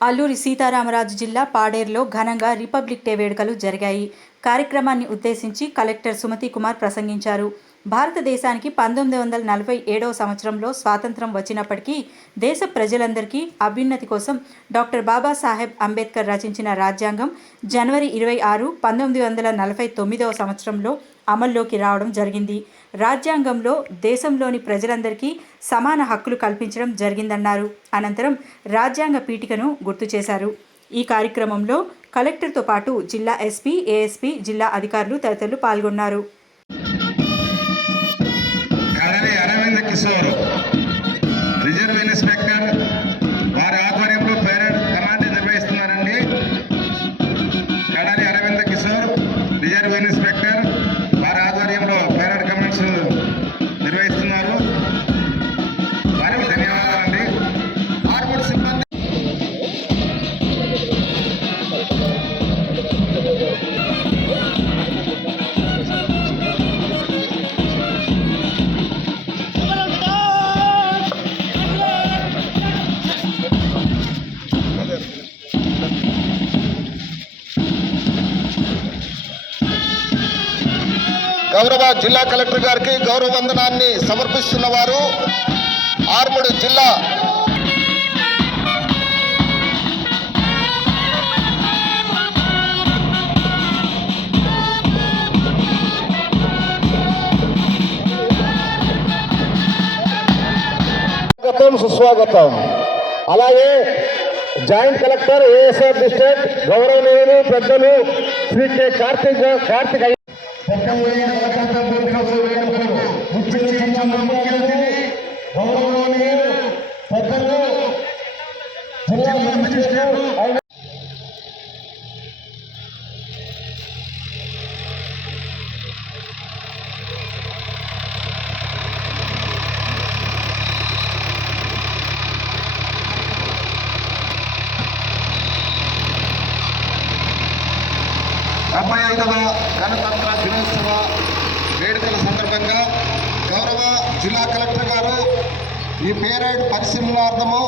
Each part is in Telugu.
అల్లూరి సీతారామరాజు జిల్లా పాడేరులో ఘనంగా రిపబ్లిక్ డే వేడుకలు జరిగాయి. కార్యక్రమాన్ని ఉద్దేశించి కలెక్టర్ సుమతి కుమార్ ప్రసంగించారు. భారతదేశానికి 1947వ సంవత్సరంలో స్వాతంత్రం వచ్చినప్పటికీ దేశ ప్రజలందరికీ అభ్యున్నతి కోసం డాక్టర్ బాబాసాహెబ్ అంబేద్కర్ రచించిన రాజ్యాంగం జనవరి 26, 1949వ సంవత్సరంలో అమల్లోకి రావడం జరిగింది. రాజ్యాంగంలో దేశంలోని ప్రజలందరికీ సమాన హక్కులు కల్పించడం జరిగిందన్నారు. అనంతరం రాజ్యాంగ పీఠికను గుర్తు చేశారు. ఈ కార్యక్రమంలో కలెక్టర్తో పాటు జిల్లా ఎస్పీ, ఏఎస్పీ, జిల్లా అధికారులు తదితరులు పాల్గొన్నారు. రిజర్వ్ ఇన్స్పెక్టర్ వారి ఆధ్వర్యంలో పైలట్ కమాండ్ నిర్వహిస్తున్నారండి. కడాలి అరవింద కిషోర్ రిజర్వ్ ఇన్స్పెక్టర్ వారి ఆధ్వర్యంలో పైలట్ కమాండ్స్ నిర్వహిస్తున్నారు. వారికి ధన్యవాదాలండి. ఆర్మూర్ సిబ్బంది గౌరవ జిల్లా కలెక్టర్ గారికి గౌరవ వందనాన్ని సమర్పిస్తున్న వారు ఆర్మూర్ జిల్లా సుస్వాగతం. అలాగే జాయింట్ కలెక్టర్ ఏఎస్ఆర్ డిస్ట్రిక్ట్ గౌరవనీయులు పెద్దలు శ్రీ కె కార్తిక్ డెబ్బై 5వ గణతంత్ర దినోత్సవ వేడుకల సందర్భంగా గౌరవ జిల్లా కలెక్టర్ గారు ఈ పేరైడ్ పరిశీలనార్థము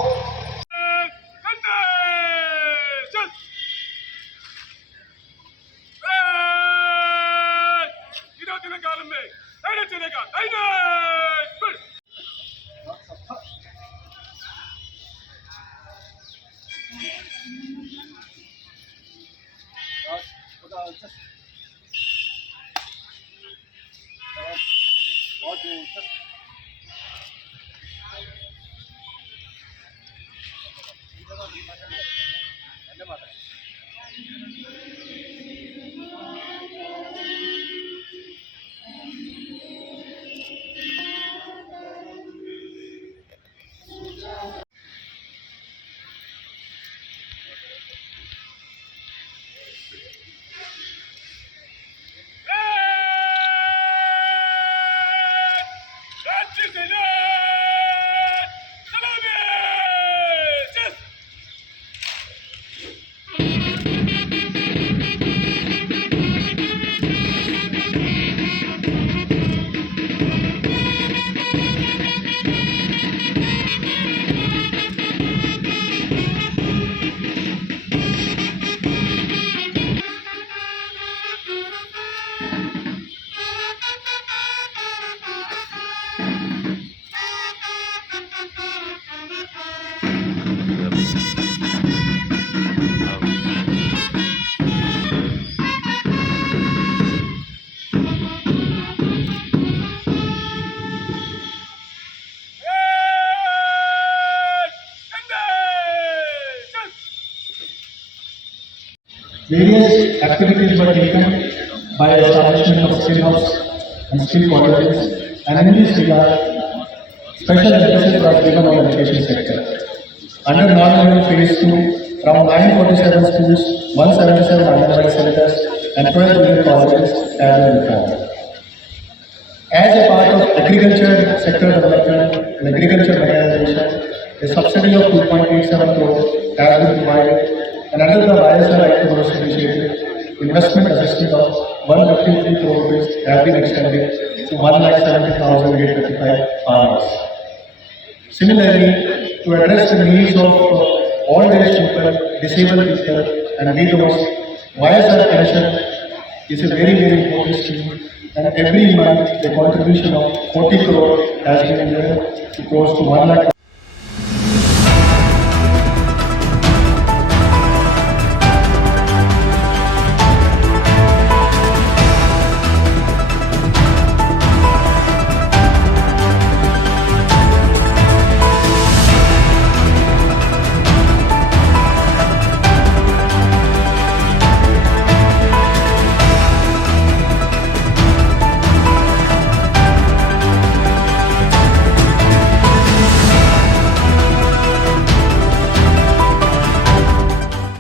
Various activities were taken by establishment of skill hubs and skill colleges, and in this regard, special emphasis was given on the education sector. Under non-level phase 2, around 947 schools, 177 undergraduate centers, and 12 junior colleges have been reformed. As a part of agriculture sector development and agriculture mechanization, a subsidy of 2.87 crores has been provided. And under the YSR Right to Growth initiative, investment assistance of 153 crore rupees have been extended to 1,70,855 farmers. Similarly, to address the needs of old age people, disabled people, and widows. YSR pension is a very, very important scheme, and every month the contribution of 40 crore has been made to close to 1 lakh.